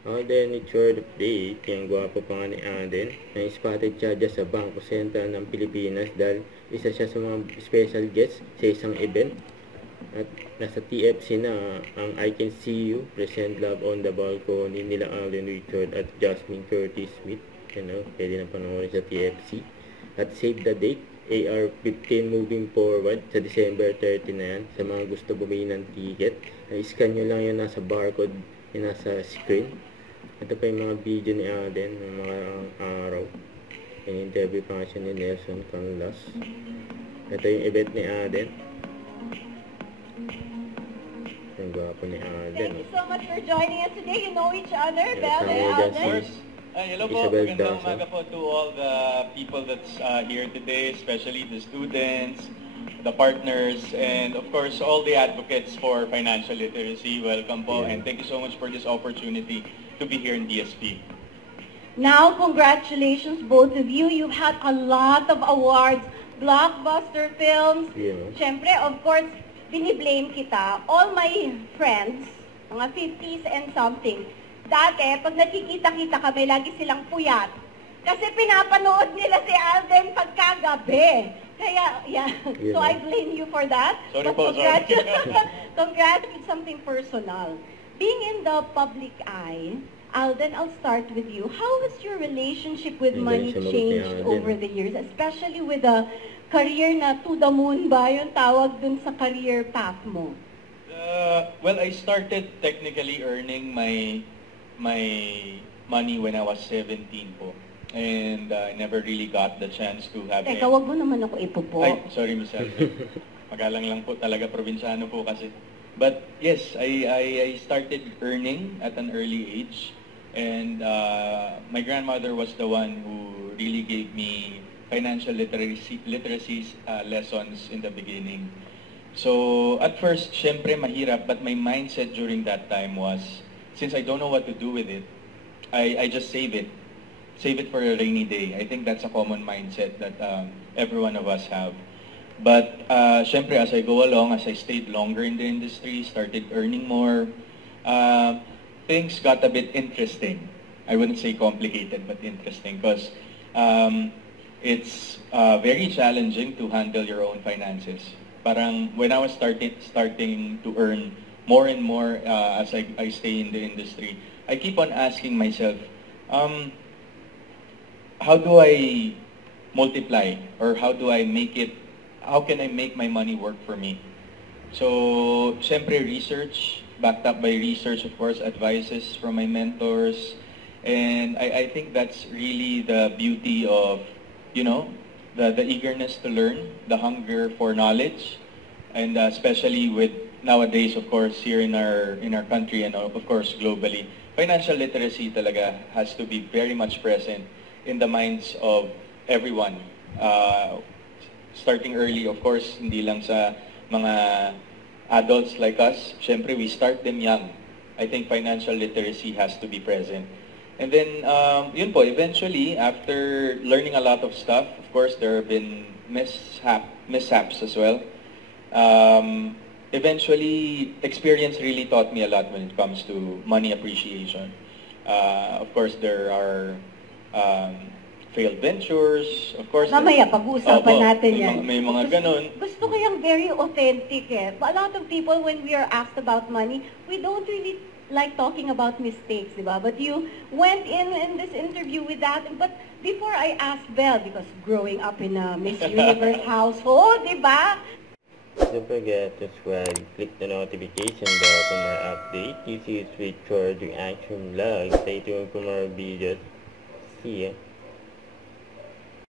Alden, Richard update, yung gwapo pa nga ni Alden, na spotted siya dyan sa Bangko Sentral ng Pilipinas dahil isa siya sa mga special guest sa isang event. At nasa TFC na ang I Can See You, Present Love on the Balcony nila Alden Richard at Jasmine Curtis Smith. Pwede na panoorin sa TFC. At Save the Date, AR-15 moving forward sa December 30 na yan. Sa mga gusto bumili ng ticket, scan nyo lang yun nasa barcode, yun nasa screen. Ito pa yung mga video ni Alden ng mga araw. In-interview pa siya ni Nelson Canlas. Ito yung event ni Alden. Ang gwapo ni Alden. Thank you so much for joining us today. You know each other, Yes, Belle and Alden. Hello po, magandang umaga po to all the people that's here today, especially the students, the partners, and of course all the advocates for financial literacy. Welcome po, and thank you so much for this opportunity to be here in DSP. Now, congratulations both of you. You've had a lot of awards, blockbuster films. Yeah. Siyempre, of course, biniblame kita. All my friends, mga 50s and something, dati, pag nakikita-kita kami, lagi silang puyat. Kasi pinapanood nila si Alden pagkagabi. Kaya, yeah. So I blame you for that. Sorry po, sorry. Congrats with something personal. Being in the public eye, Alden, I'll start with you. How has your relationship with money changed over the years? Especially with a career na to the moon ba yung tawag dun sa career path mo? Well, I started technically earning my money when I was 17 po. And I never really got the chance to have Teka, wag mo naman ako ipupo. Ay, sorry, Miss Elsa. Magalang lang po talaga, probinsyano po kasi. But yes, I started earning at an early age. And my grandmother was the one who really gave me financial literacy lessons in the beginning. So at first, syempre mahirap, but my mindset during that time was, since I don't know what to do with it, I just save it. Save it for a rainy day. I think that's a common mindset that every one of us have. But syempre, as I go along, as I stayed longer in the industry, started earning more, things got a bit interesting. I wouldn't say complicated, but interesting, because it's very challenging to handle your own finances. Parang when I was starting to earn more and more as I stay in the industry, I keep on asking myself, how do I multiply, or how can I make my money work for me? So, syempre research, backed up by research, of course, advices from my mentors, and I think that's really the beauty of, the eagerness to learn, the hunger for knowledge, and especially with nowadays, of course, here in our country and of course globally, financial literacy talaga has to be very much present in the minds of everyone. Starting early, of course, hindi lang sa mga adults like us. Syempre, we start them young. I think financial literacy has to be present. And then, yun po, eventually, after learning a lot of stuff, of course, there have been mishaps as well. Eventually, experience really taught me a lot when it comes to money appreciation. Of course, there are failed ventures, of course. Mamaya, pag-uusapan natin yan. May mga ganun. Gusto ko yung very authentic eh. A lot of people, when we are asked about money, we don't really like talking about mistakes, di ba? But you went in this interview with that. But before I ask Belle, because growing up in a Miss Universe household, di ba? Don't forget to subscribe, click the notification bell for more updates. You see it's Richard, the Action Vlog. Stay tuned for more videos. See ya.